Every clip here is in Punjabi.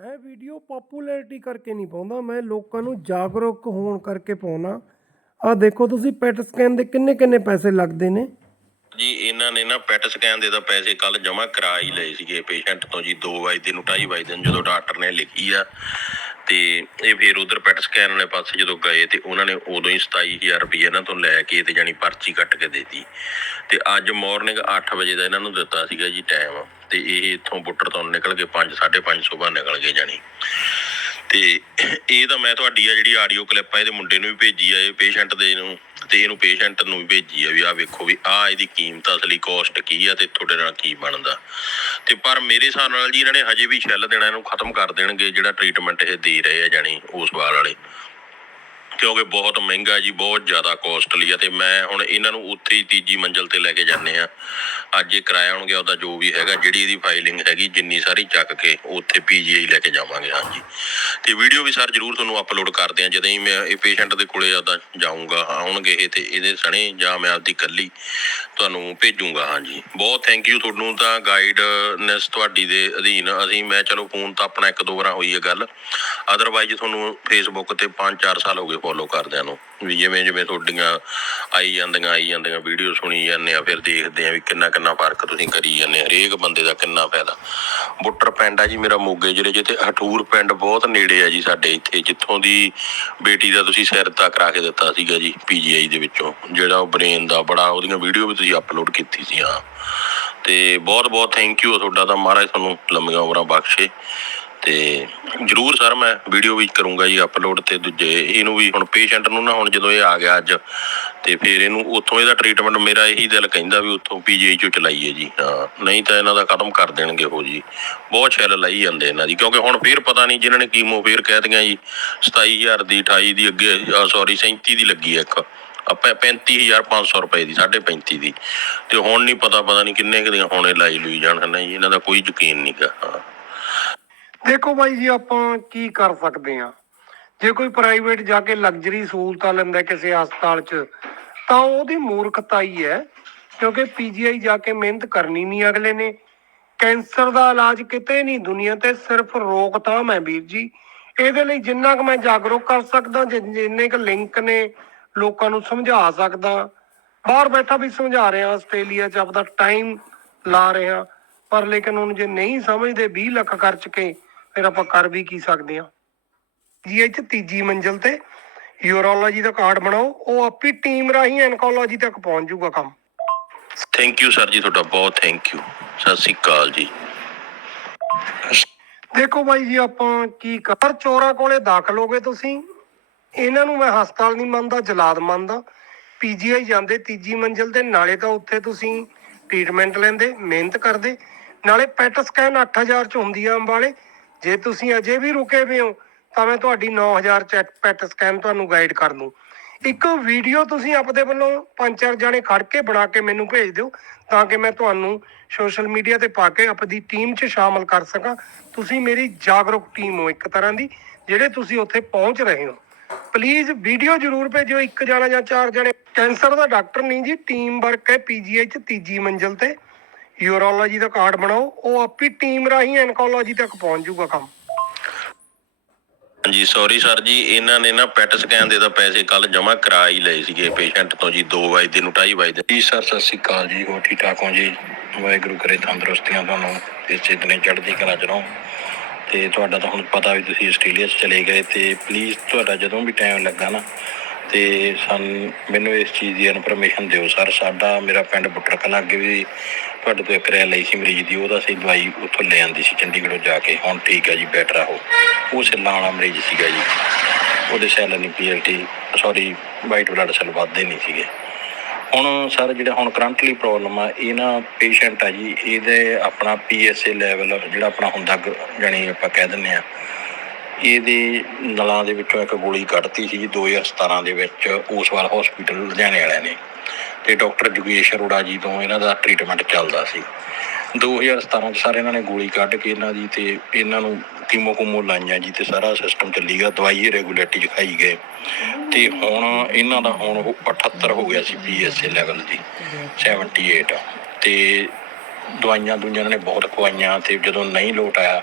ਮੈਂ ਵੀਡੀਓ ਪਪੂਲੈਰਿਟੀ ਕਰਕੇ ਨਹੀਂ ਪਾਉਂਦਾ। ਮੈਂ ਲੋਕਾਂ ਨੂੰ ਜਾਗਰੂਕ ਹੋਣ ਕਰਕੇ ਪਾਉਣਾ। ਆ ਦੇਖੋ ਤੁਸੀਂ ਪੈਟ ਸਕੈਨ ਦੇ ਕਿੰਨੇ ਕਿੰਨੇ ਪੈਸੇ ਲੱਗਦੇ ਨੇ। ਜੀ, ਇਹਨਾਂ ਨੇ ਨਾ ਪੈਟ ਸਕੈਨ ਦੇ ਤਾਂ ਪੈਸੇ ਕੱਲ ਜਮ੍ਹਾਂ ਕਰਾ ਹੀ ਲਏ ਸੀਗੇ। ਪੇਸ਼ੈਂਟ ਤੋਂ ਜੀ 2 ਵਜੇ ਨੂੰ 2:30 ਵਜੇ ਨੂੰ ਜਦੋਂ ਡਾਕਟਰ ਨੇ ਲਿਖੀ ਆ। ਤੇ ਇਹ ਫਿਰ ਉਧਰ ਪੈਟ ਸਕੈਨ ਵਾਲੇ ਪਾਸੇ ਜਦੋਂ ਗਏ ਤੇ ਉਹਨਾਂ ਨੇ ਉਦੋਂ ਹੀ 27000 ਰੁਪਏ ਇਹਨਾਂ ਤੋਂ ਲੈ ਕੇ ਤੇ ਜਾਨੀ ਪਰਚੀ ਕੱਟ ਕੇ ਦੇਤੀ। ਤੇ ਅੱਜ ਮਾਰਨਿੰਗ 8 ਵਜੇ ਦਾ ਇਹਨਾਂ ਨੂੰ ਦਿੱਤਾ ਸੀਗਾ ਜੀ ਟਾਈਮ ਤੇ ਇਹ ਇੱਥੋਂ ਬੁੱਟਰ ਤੋਂ ਨਿਕਲ ਕੇ 5 5:30 ਸੁਬਾਹ ਨਿਕਲ ਗਏ ਜਾਨੀ ਤੇ ਇਹ ਤਾਂ ਮੈਂ ਤੁਹਾਡੀ ਆ ਜਿਹੜੀ ਆਡੀਓ ਕਲਿੱਪ ਆ, ਇਹਦੇ ਮੁੰਡੇ ਨੂੰ ਵੀ ਭੇਜੀ ਆ, ਇਹ ਪੇਸ਼ੈਂਟ ਦੇ ਨੂੰ, ਤੇ ਇਹਨੂੰ ਪੇਸ਼ੈਂਟ ਨੂੰ ਵੀ ਭੇਜੀ ਆ ਵੀ ਆ ਵੇਖੋ ਵੀ ਆ ਇਹਦੀ ਕੀਮਤ ਅਸਲੀ ਕੋਸਟ ਕੀ ਆ ਤੇ ਤੁਹਾਡੇ ਨਾਲ ਕੀ ਬਣਦਾ। ਤੇ ਪਰ ਮੇਰੇ ਹਿਸਾਬ ਨਾਲ ਜੀ ਇਹਨਾਂ ਨੇ ਹਜੇ ਵੀ ਛੱਲ ਦੇਣਾ, ਇਹਨੂੰ ਖਤਮ ਕਰ ਦੇਣਗੇ ਜਿਹੜਾ ਟ੍ਰੀਟਮੈਂਟ ਇਹ ਦੇ ਰਹੇ ਆ ਜਾਣੀ ਉਸ ਵਾਲ ਵਾਲੇ। ਕਿਉਂਕਿ ਬਹੁਤ ਮਹਿੰਗਾ ਜੀ, ਬਹੁਤ ਜ਼ਿਆਦਾ ਕੋਸਟਲੀ ਆ ਤੇ ਮੈਂ ਹੁਣ ਇਹਨਾਂ ਨੂੰ ਉੱਥੇ ਹੀ ਤੀਜੀ ਮੰਜ਼ਲ ਤੇ ਲੈ ਕੇ ਜਾਂਦੇ ਆ ਅੱਜ ਇਹ ਕਿਰਾਇਆ ਹੋਣਗੇ, ਉਹਦਾ ਜੋ ਵੀ ਹੈਗਾ, ਜਿਹੜੀ ਇਹਦੀ ਫਾਈਲਿੰਗ ਹੈਗੀ, ਜਿੰਨੀ ਸਾਰੀ ਚੱਕ ਕੇ ਉੱਥੇ ਪੀਜੀਆਈ ਲੈ ਕੇ ਜਾਵਾਂਗੇ, ਹਾਂਜੀ। ਤੇ ਵੀਡੀਓ ਵੀ ਸਰ ਜਰੂਰ ਤੁਹਾਨੂੰ ਅਪਲੋਡ ਕਰਦੇ ਆ ਜਦੋਂ ਹੀ ਮੈਂ ਇਹ ਪੇਸ਼ੈਂਟ ਦੇ ਕੋਲੇ ਆਦਾ ਜਾਊਂਗਾ, ਆਉਣਗੇ ਇਹ ਤੇ ਇਹਦੇ ਸਣੇ ਜਾਂ ਮੈਂ ਆਪਦੀ ਕੱਲੀ ਤੁਹਾਨੂੰ ਭੇਜੂੰਗਾ, ਹਾਂਜੀ। ਬਹੁਤ ਥੈਂਕ ਯੂ ਤੁਹਾਨੂੰ ਤਾਂ ਗਾਈਡਨੈਸ ਤੁਹਾਡੀ ਦੇ ਅਧੀਨ। ਅਸੀਂ ਮੈਂ ਚਲੋ ਫੋਨ ਤਾਂ ਆਪਣਾ ਇੱਕ ਦੋ ਵਾਰਾਂ ਹੋਈ ਹੈ ਗੱਲ। ਅਦਰਵਾਈਜ਼ ਤੁਹਾਨੂੰ ਫੇਸਬੁੱਕ ਤੇ 5-4 ਸਾਲ ਹੋ ਗਏ ਫੋਲੋ ਕਰਦਿਆਂ ਨੂੰ, ਵੀ ਜਿਵੇਂ ਜਿਵੇਂ ਤੁਹਾਡੀਆਂ ਆਈ ਜਾਂਦੀਆਂ ਆਈ ਜਾਂਦੀਆਂ ਵੀਡੀਓ ਸੁਣੀ ਜਾਂਦੇ ਆ, ਫਿਰ ਦੇਖਦੇ ਆ ਵੀ ਕਿੰਨਾ ਕਿੰਨਾ ਫ਼ਰਕ ਤੁਸੀਂ ਕਰੀ ਜਾਂਦੇ ਹਰੇਕ ਬੰਦੇ ਦਾ ਕਿੰਨਾ ਫਾਇਦਾ। ਬੁੱਟਰ ਪਿੰਡ ਆ ਜੀ ਮੇਰਾ ਮੋਗੇ ਜਿਹੜੇ ਜਿੱਥੇ ਹਟੂਰ ਪਿੰਡ ਬਹੁਤ ਨੇੜੇ ਆ ਜੀ ਸਾਡੇ ਇੱਥੇ, ਜਿੱਥੋਂ ਦੀ ਬੇਟੀ ਦਾ ਤੁਸੀਂ ਸਿਰ ਤਾਂ ਕਰਾ ਕੇ ਦਿੱਤਾ ਸੀਗਾ ਜੀ, ਪੀਜੀਆਈ ਦੇ ਵਿੱਚੋਂ, ਜਿਹੜਾ ਉਹ ਬ੍ਰੇਨ ਦਾ ਬੜਾ, ਉਹਦੀਆਂ ਵੀਡੀਓ ਵੀ ਤੁਸੀਂ ਅਪਲੋਡ ਕੀਤੀ ਸੀ, ਹਾਂ। ਤੇ ਬਹੁਤ ਬਹੁਤ ਥੈਂਕ ਯੂ ਤੁਹਾਡਾ ਤਾਂ, ਮਹਾਰਾਜ ਤੁਹਾਨੂੰ ਲੰਮੀਆਂ ਉਮਰਾਂ ਬਖਸ਼ੇ। ਤੇ ਜਰੂਰ ਸਰ ਮੈਂ ਵੀਡੀਓ ਵੀ ਕਰੂੰਗਾ ਜੀ ਅਪਲੋਡ ਤੇ ਦੂਜੇ। ਇਹਨੂੰ ਵੀ ਹੁਣ ਪੇਸ਼ੈਂਟ ਨੂੰ ਨਾ ਹੁਣ ਜਦੋਂ ਇਹ ਆ ਗਿਆ ਅੱਜ, ਤੇ ਫਿਰ ਇਹਨੂੰ ਉੱਥੋਂ ਇਹਦਾ ਟ੍ਰੀਟਮੈਂਟ ਮੇਰਾ ਇਹੀ ਦਿਲ ਕਹਿੰਦਾ ਵੀ ਉੱਥੋਂ ਪੀਜੀਆਈ ਚੋਂ ਚਲਾਈਏ ਜੀ। ਹਾਂ, ਨਹੀਂ ਤਾਂ ਇਹਨਾਂ ਦਾ ਖਤਮ ਕਰ ਦੇਣਗੇ ਉਹ ਜੀ। ਬਹੁਤ ਛਿੱਲ ਲਈ ਜਾਂਦੇ ਇਹਨਾਂ ਦੀ, ਕਿਉਂਕਿ ਹੁਣ ਫੇਰ ਪਤਾ ਨਹੀਂ ਜਿਨ੍ਹਾਂ ਨੇ ਕੀਮੋ ਫੇਰ ਕਹਿ ਦਿਆਂ ਜੀ 27000 ਦੀ 28 ਦੀ, ਅੱਗੇ ਸੌਰੀ 37 ਦੀ ਲੱਗੀ ਹੈ ਇੱਕ। ਆਪਾਂ 35500 ਰੁਪਏ ਦੀ 35 ਦੀ। ਤੇ ਹੁਣ ਨਹੀਂ ਪਤਾ ਪਤਾ ਨਹੀਂ ਕਿੰਨੇ ਕੁ ਦੀਆਂ ਹੋਣੇ ਲਾਈ ਲੂਈ ਜਾਣ ਹਨਾ ਜੀ ਇਹਨਾਂ ਦਾ ਕੋਈ ਯਕੀਨ ਨਹੀਂਗਾ ਹਾਂ। ਦੇਖੋ ਬਾਈ ਜੀ, ਆਪਾਂ ਕੀ ਕਰ ਸਕਦੇ ਆ ਜੇ ਕੋਈ ਪ੍ਰਾਈਵੇਟ ਜਾ ਕੇ ਲਗਜ਼ਰੀ ਸਹੂਲਤਾਂ ਲੈਂਦਾ ਕਿਸੇ ਹਸਪਤਾਲ 'ਚ, ਤਾਂ ਉਹਦੀ ਮੂਰਖਤਾ ਹੀ ਹੈ ਕਿਉਂਕਿ ਪੀਜੀਆਈ ਜਾ ਕੇ ਮਿਹਨਤ ਕਰਨੀ ਨਹੀਂ ਅਗਲੇ ਨੇ। ਕੈਂਸਰ ਦਾ ਇਲਾਜ ਕਿਤੇ ਨਹੀਂ, ਦੁਨੀਆ ਤੇ ਸਿਰਫ ਰੋਕਥਾਮ ਹੈ ਵੀਰ ਜੀ। ਇਹਦੇ ਲਈ ਜਿੰਨਾ ਕੁ ਮੈਂ ਜਾਗਰੂਕ ਕਰ ਸਕਦਾ ਜਿੰਨੇ ਕੁ ਲਿੰਕ ਨੇ ਲੋਕਾਂ ਨੂੰ ਸਮਝਾ ਸਕਦਾ। ਬਾਹਰ ਬੈਠਾ ਵੀ ਸਮਝਾ ਰਿਹਾ, ਆਸਟ੍ਰੇਲੀਆ 'ਚ ਆਪਦਾ ਟਾਈਮ ਲਾ ਰਿਹਾ, ਪਰ ਲੇਕਿਨ ਹੁਣ ਜੇ ਨਹੀਂ ਸਮਝਦੇ 20 ਲੱਖ ਖਰਚ ਕੇ ਫਿਰ ਆਪਾਂ ਕਰ ਵੀ ਕੀ ਸਕਦੇ ਆ ਜੀ ਇਹ 'ਚ ਤੀਜੀ ਮੰਜ਼ਲ ਤੇ ਯੂਰੋਲੋਜੀ ਦਾ ਕਾਰਡ ਬਣਾਓ ਉਹ ਆਪੀ ਟੀਮ ਰਾਹੀਂ ਐਨਕੋਲੋਜੀ ਤੱਕ ਪਹੁੰਚ ਜਾਊਗਾ ਕੰਮ। ਥੈਂਕ ਯੂ ਸਰ ਜੀ ਤੁਹਾਡਾ ਬਹੁਤ ਥੈਂਕ ਯੂ ਸਤਿ ਸ੍ਰੀ ਅਕਾਲ ਜੀ। ਦੇਖੋ ਬਾਈ ਜੀ ਆਪਾਂ ਕੀ ਕਰ ਚੋਰਾਂ ਕੋਲੇ ਦਾਖਲ ਹੋ ਗਏ ਤੁਸੀਂ। ਇਹਨਾਂ ਨੂੰ ਮੈਂ ਹਸਪਤਾਲ ਨਹੀਂ ਮੰਨਦਾ ਜਲਾਦ ਮੰਨਦਾ। ਪੀਜੀਆਈ ਜਾਂਦੇ ਤੀਜੀ ਮੰਜ਼ਿਲ ਤੇ ਨਾਲੇ ਤਾਂ ਉੱਥੇ ਤੁਸੀਂ ਟ੍ਰੀਟਮੈਂਟ ਲੈਂਦੇ ਮਿਹਨਤ ਕਰਦੇ। ਨਾਲੇ ਪੈਟ ਸਕੈਨ 8000 ਚ ਹੁੰਦੀ ਆ ਅੰਬਾਲੇ। ਜੇ ਤੁਸੀਂ ਅਜੇ ਵੀ ਰੁਕੇ ਪਏ ਹੋ, ਤਾਂ ਮੈਂ ਤੁਹਾਡੀ 9000 ਚੈਕ ਪੈਟ ਸਕੈਨ ਤੁਹਾਨੂੰ ਗਾਈਡ ਕਰ ਦੂੰ। ਇੱਕ ਵੀਡੀਓ ਤੁਸੀਂ ਆਪਦੇ ਵੱਲੋਂ ਪੰਜ ਚਾਰ ਜਾਣੇ ਖੜ ਕੇ ਬਣਾ ਕੇ ਮੈਨੂੰ ਭੇਜ ਦਿਓ, ਤਾਂ ਕਿ ਮੈਂ ਤੁਹਾਨੂੰ ਸੋਸ਼ਲ ਮੀਡੀਆ ਤੇ ਪਾ ਕੇ ਆਪਦੀ ਟੀਮ 'ਚ ਸ਼ਾਮਲ ਕਰ ਸਕਾਂ। ਤੁਸੀਂ ਮੇਰੀ ਜਾਗਰੂਕ ਟੀਮ ਹੋ ਇੱਕ ਤਰ੍ਹਾਂ ਦੀ, ਜਿਹੜੇ ਤੁਸੀਂ ਉੱਥੇ ਪਹੁੰਚ ਰਹੇ ਹੋ। ਪਲੀਜ਼ ਵੀਡੀਓ ਜ਼ਰੂਰ ਭੇਜਿਓ, ਇੱਕ ਜਾਣਾ ਜਾਂ ਚਾਰ ਜਣੇ। ਕੈਂਸਰ ਦਾ ਡਾਕਟਰ ਨਹੀਂ ਜੀ ਟੀਮ ਵਰਕ ਹੈ ਪੀਜੀਆਈ 'ਚ ਤੀਜੀ ਮੰਜ਼ਿਲ ਤੇ। ਯੂਰੋਲੋਜੀ ਦਾ ਕਾਰਡ ਬਣਾਓ ਉਹ ਆਪੀ ਟੀਮ ਰਾਹੀਂ ਐਨਕੋਲੋਜੀ ਤੱਕ ਪਹੁੰਚ ਜਾਊਗਾ ਕੰਮ। ਹਾਂਜੀ ਸੌਰੀ ਸਰ ਜੀ ਇਹਨਾਂ ਨੇ ਨਾ ਪੈਟ ਸਕੈਨ ਦੇ ਤਾਂ ਪੈਸੇ ਕੱਲ ਜਮ੍ਹਾਂ ਕਰਾ ਹੀ ਲਏ ਸੀਗੇ ਪੇਸ਼ੈਂਟ ਤੋਂ ਜੀ 2 ਵਜੇ ਨੂੰ 2:30 ਵਜੇ ਜੀ ਸਰ ਸਤਿ ਸ੍ਰੀ ਅਕਾਲ ਜੀ ਹੋ ਠੀਕ ਠਾਕ ਹੋ ਜੀ? ਵਾਹਿਗੁਰੂ ਕਰੇ ਤੰਦਰੁਸਤੀਆਂ ਤੁਹਾਨੂੰ ਇਸੇ ਦਿਨੇ ਚੜ੍ਹਦੀ ਕਲਾ ਚ ਰਹੋ। ਤੇ ਤੁਹਾਡਾ ਤਾਂ ਹੁਣ ਪਤਾ ਵੀ ਤੁਸੀਂ ਆਸਟ੍ਰੇਲੀਆ 'ਚ ਚਲੇ ਗਏ ਤੇ ਪਲੀਜ਼ ਤੁਹਾਡਾ ਜਦੋਂ ਵੀ ਟਾਈਮ ਲੱਗਾ ਨਾ ਤੇ ਸਾਨੂੰ, ਮੈਨੂੰ ਇਸ ਚੀਜ਼ ਦੀ ਇਨਫੋਰਮੇਸ਼ਨ ਦਿਓ ਸਰ। ਸਾਡਾ, ਮੇਰਾ ਪਿੰਡ ਬੁੱਟਰ ਕਲਾਂ ਅੱਗੇ ਵੀ ਤੁਹਾਡੇ ਤੋਂ ਇੱਕ ਰਿਆ ਲਈ ਸੀ ਮਰੀਜ਼ ਦੀ, ਉਹਦਾ ਅਸੀਂ ਦਵਾਈ ਉੱਥੋਂ ਲੈ ਆਂਦੀ ਸੀ ਚੰਡੀਗੜ੍ਹੋਂ ਜਾ ਕੇ। ਹੁਣ ਠੀਕ ਹੈ ਜੀ ਬੈਟਰ ਆ ਉਹ। ਉਹ ਸੈੱਲਾਂ ਵਾਲਾ ਮਰੀਜ਼ ਸੀਗਾ ਜੀ। ਉਹਦੇ ਸੈੱਲ ਨਹੀਂ PLT sorry white blood cell ਵੱਧਦੇ ਨਹੀਂ ਸੀਗੇ। ਹੁਣ ਸਰ, ਜਿਹੜਾ ਹੁਣ ਕਰੰਟਲੀ ਪ੍ਰੋਬਲਮ ਆ, ਇਹ ਨਾ ਪੇਸ਼ੈਂਟ ਆ ਜੀ, ਇਹਦੇ ਆਪਣਾ ਪੀਐਸਏ ਲੈਵਲ ਜਿਹੜਾ ਆਪਣਾ ਹੁੰਦਾ ਗ- ਜਾਣੀ ਆਪਾਂ ਕਹਿ ਦਿੰਦੇ ਆ ਇਹਦੇ ਨਲਾਂ ਦੇ ਵਿੱਚੋਂ ਇੱਕ ਗੋਲੀ ਕੱਢਤੀ ਸੀ ਜੀ 2017 ਦੇ ਵਿੱਚ ਓਸਵਾਲ ਹਸਪੀਟਲ ਲੁਧਿਆਣੇ ਵਾਲਿਆਂ ਨੇ। ਤੇ ਡਾਕਟਰ ਜੁਗੇਸ਼ ਅਰੋੜਾ ਜੀ ਤੋਂ ਇਹਨਾਂ ਦਾ ਟ੍ਰੀਟਮੈਂਟ ਚੱਲਦਾ ਸੀ। 2017 ਚ ਸਾਰੇ ਇਹਨਾਂ ਨੇ ਗੋਲੀ ਕੱਢ ਕੇ ਇਹਨਾਂ ਦੀ ਤੇ ਇਹਨਾਂ ਨੂੰ ਕੀਮੋ ਕੁਮੋ ਲਾਈਆਂ ਜੀ ਤੇ ਸਾਰਾ ਸਿਸਟਮ ਚੱਲੀ ਗਿਆ ਦਵਾਈ ਰੈਗੂਲੇਟਰੀ ਚ ਖਾਈ ਗਏ। ਤੇ ਹੁਣ ਇਹਨਾਂ ਦਾ ਹੁਣ ਉਹ 78 ਹੋ ਗਿਆ ਸੀ ਪੀਐਸਏ ਲੈਵਲ ਦੀ 78 ਤੇ ਦਵਾਈਆਂ ਦੁਈਆਂ ਨੇ ਬਹੁਤ ਖਵਾਈਆਂ ਤੇ ਜਦੋਂ ਨਹੀਂ ਲੋਟ ਆਇਆ,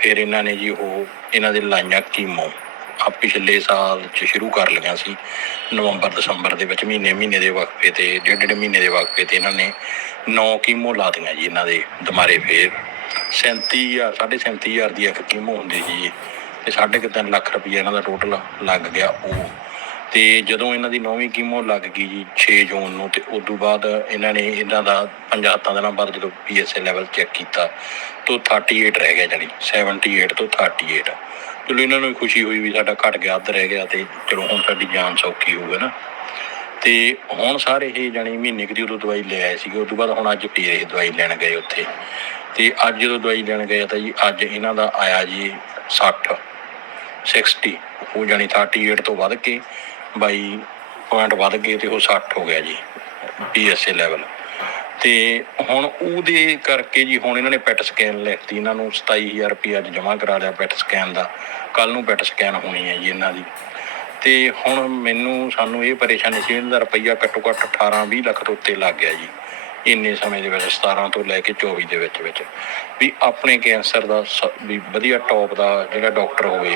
ਫਿਰ ਇਹਨਾਂ ਨੇ ਜੀ ਉਹ ਇਹਨਾਂ ਦੇ ਲਾਈਆਂ ਕੀਮੋ। ਆ ਪਿਛਲੇ ਸਾਲ ਚ ਸ਼ੁਰੂ ਕਰ ਲਈਆਂ ਸੀ, ਨਵੰਬਰ, ਦਸੰਬਰ ਦੇ ਵਿੱਚ ਮਹੀਨੇ ਮਹੀਨੇ ਦੇ ਵਕਫੇ ਤੇ, ਡੇਢ ਡੇਢ ਮਹੀਨੇ ਦੇ ਵਕਫੇ ਤੇ ਇਹਨਾਂ ਨੇ 9 ਕੀਮੋ ਲਾਤੀਆਂ ਜੀ ਇਹਨਾਂ ਦੇ ਦੁਬਾਰੇ ਫੇਰ। 37000 37500 ਦੀ ਇੱਕ ਕੀਮੋ ਹੁੰਦੀ ਸੀ ਜੀ, ਤੇ ਸਾਢੇ ਕੁ ਤਿੰਨ ਲੱਖ ਰੁਪਏ ਇਹਨਾਂ ਦਾ ਟੋਟਲ ਲੱਗ ਗਿਆ ਉਹ। ਤੇ ਜਦੋਂ ਇਹਨਾਂ ਦੀ ਨੌਵੀਂ ਕੀਮੋ ਲੱਗ ਗਈ ਜੀ 6 ਜੂਨ ਨੂੰ, ਤੇ ਉਸ ਤੋਂ ਬਾਅਦ ਇਹਨਾਂ ਨੇ ਇਹਨਾਂ ਦਾ ਪੰਜਾਂ ਸੱਤਾਂ ਦਿਨਾਂ ਬਾਅਦ ਜਦੋਂ ਪੀਐਸਏ ਲੈਵਲ ਚੈੱਕ ਕੀਤਾ, ਤਾਂ 38 ਰਹਿ ਗਿਆ ਜਾਨੀ 78 ਤੋਂ 38 ਚਲੋ ਇਹਨਾਂ ਨੂੰ ਖੁਸ਼ੀ ਹੋਈ ਵੀ ਸਾਡਾ ਘਟ ਗਿਆ, ਅੱਧ ਰਹਿ ਗਿਆ, ਤੇ ਚਲੋ ਹੁਣ ਸਾਡੀ ਜਾਨ ਸੌਖੀ ਹੋਊਗਾ ਨਾ। ਤੇ ਹੁਣ ਸਾਰੇ ਇਹ ਜਾਨੀ ਮਹੀਨੇ ਕੁ ਦੀ ਉਦੋਂ ਦਵਾਈ ਲੈ ਆਏ ਸੀਗੇ ਉਸ ਤੋਂ ਬਾਅਦ ਹੁਣ ਅੱਜ ਫੇਰ ਇਹ ਦਵਾਈ ਲੈਣ ਗਏ ਉੱਥੇ। ਤੇ ਅੱਜ ਜਦੋਂ ਦਵਾਈ ਲੈਣ ਗਏ ਤਾਂ ਜੀ, ਅੱਜ ਇਹਨਾਂ ਦਾ ਆਇਆ ਜੀ 60 60 ਉਹ ਜਾਨੀ 38 ਤੋਂ ਵੱਧ ਕੇ 22 ਪੁਆਇੰਟ ਵੱਧ ਗਏ ਤੇ ਉਹ 60 ਹੋ ਗਿਆ ਜੀ ਪੀਐਸਏ ਲੈਵਲ ਤੇ ਹੁਣ ਉਹਦੇ ਕਰਕੇ ਜੀ ਹੁਣ ਇਹਨਾਂ ਨੇ ਪੈਟ ਸਕੈਨ ਲੈਤੀ। ਇਹਨਾਂ ਨੂੰ 27000 ਰੁਪਏ ਅੱਜ ਜਮ੍ਹਾਂ ਕਰਾ ਲਿਆ ਪੈਟ ਸਕੈਨ ਦਾ। ਕੱਲ ਨੂੰ ਪੈਟ ਸਕੈਨ ਹੋਣੀ ਹੈ ਜੀ ਇਹਨਾਂ ਦੀ। ਤੇ ਹੁਣ ਮੈਨੂੰ ਸਾਨੂੰ ਇਹ ਪਰੇਸ਼ਾਨੀ ਸੀ, ਇਹਨਾਂ ਦਾ ਰੁਪਈਆ ਘੱਟੋ ਘੱਟ 18 20 ਲੱਖ ਤੋਂ ਉੱਤੇ ਲੱਗ ਗਿਆ ਜੀ। ਇੰਨੇ ਸਮੇਂ ਦੇ ਵਿੱਚ 17 ਤੋਂ ਲੈ ਕੇ 24 ਦੇ ਵਿੱਚ ਵਿੱਚ। ਵੀ ਆਪਣੇ ਕੈਂਸਰ ਦਾ ਵੀ ਵਧੀਆ ਟੌਪ ਦਾ ਜਿਹੜਾ ਡਾਕਟਰ ਹੋਵੇ